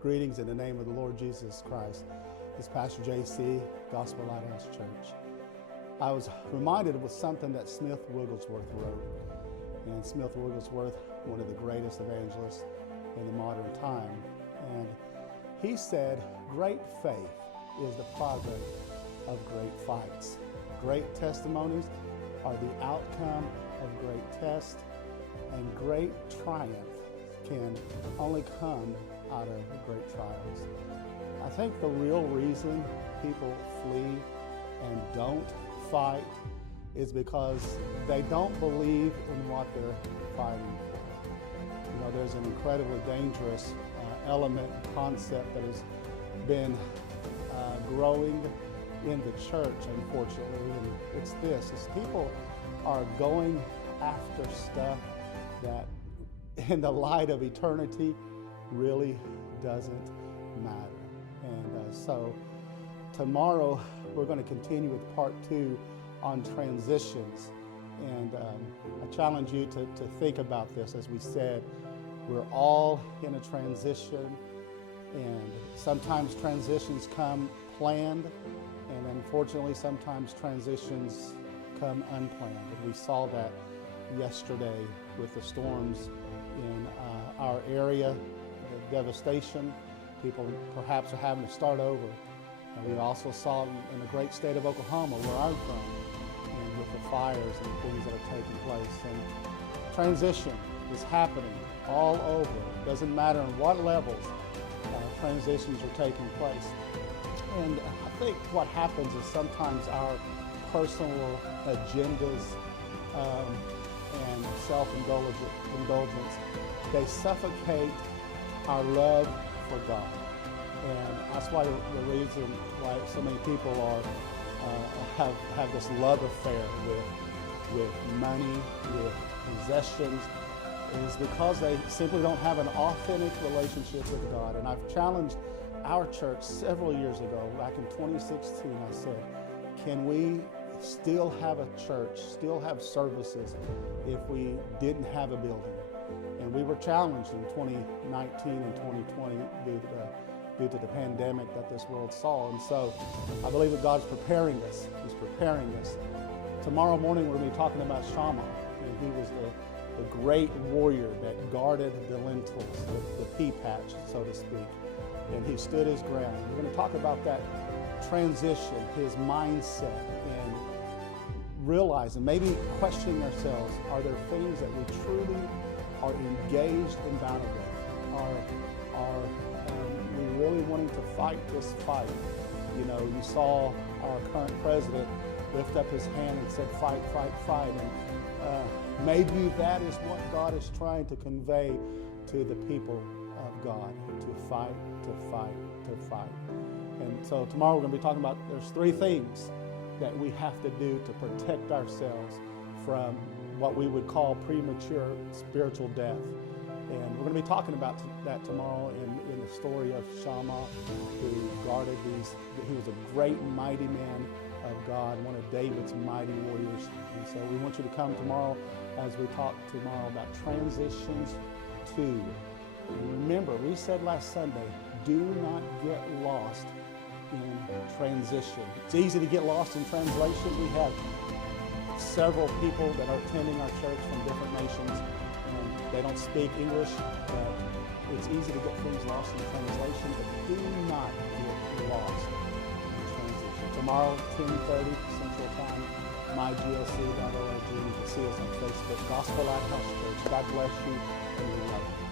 Greetings in the name of the Lord Jesus Christ. This is Pastor J.C., Gospel Lighthouse Church. I was reminded of something that Smith Wigglesworth wrote. And Smith Wigglesworth, one of the greatest evangelists in the modern time. And he said, great faith is the product of great fights. Great testimonies are the outcome of great tests, and great triumph can only come out of great trials. I think the real reason people flee and don't fight is because they don't believe in what they're fighting. You know, there's an incredibly dangerous element, concept that has been growing in the church, unfortunately, and it's this: is people are going after stuff that in the light of eternity really doesn't matter. And so tomorrow we're going to continue with part 2 on transitions. And I challenge you to think about this. As we said, we're all in a transition, and sometimes transitions come planned, and unfortunately sometimes transitions come unplanned. And we saw that yesterday with the storms in our area, the devastation. People perhaps are having to start over. And we also saw in the great state of Oklahoma, where I'm from, and with the fires and things that are taking place. And transition is happening all over. It doesn't matter on what levels transitions are taking place. And I think what happens is sometimes our personal agendas and self-indulgence, they suffocate our love for God. And that's why the reason why so many people are have this love affair with money, with possessions, is because they simply don't have an authentic relationship with God. And I've challenged our church several years ago, back in 2016, I said, can we still have a church, still have services if we didn't have a building? And we were challenged in 2019 and 2020 due to the pandemic that this world saw. And so I believe that God's preparing us. He's preparing us. Tomorrow morning we're going to be talking about Shammah. And he was the great warrior that guarded the lentils, the pea patch, so to speak. And he stood his ground. We're going to talk about that transition, his mindset, and realizing, maybe questioning ourselves, are there things that we truly are engaged in battle with? Are we really wanting to fight this fight? You know, you saw our current president lift up his hand and said, fight, fight, fight. And maybe that is what God is trying to convey to the people of God, to fight, to fight, to fight. And so tomorrow we're going to be talking about, there's 3 things that we have to do to protect ourselves from what we would call premature spiritual death. And we're going to be talking about that tomorrow in the story of Shammah, who guarded these. He was a great, mighty man of God, one of David's mighty warriors. And so we want you to come tomorrow as we talk tomorrow about transitions 2. And remember, we said last Sunday, do not get lost in transition. It's easy to get lost in translation. We have several people that are attending our church from different nations, and they don't speak English, but it's easy to get things lost in translation, but do not get lost in transition. Tomorrow, 10:30 Central Time, myglc.org. You can see us on Facebook, Gospel Lighthouse Church. God bless you, and we love you.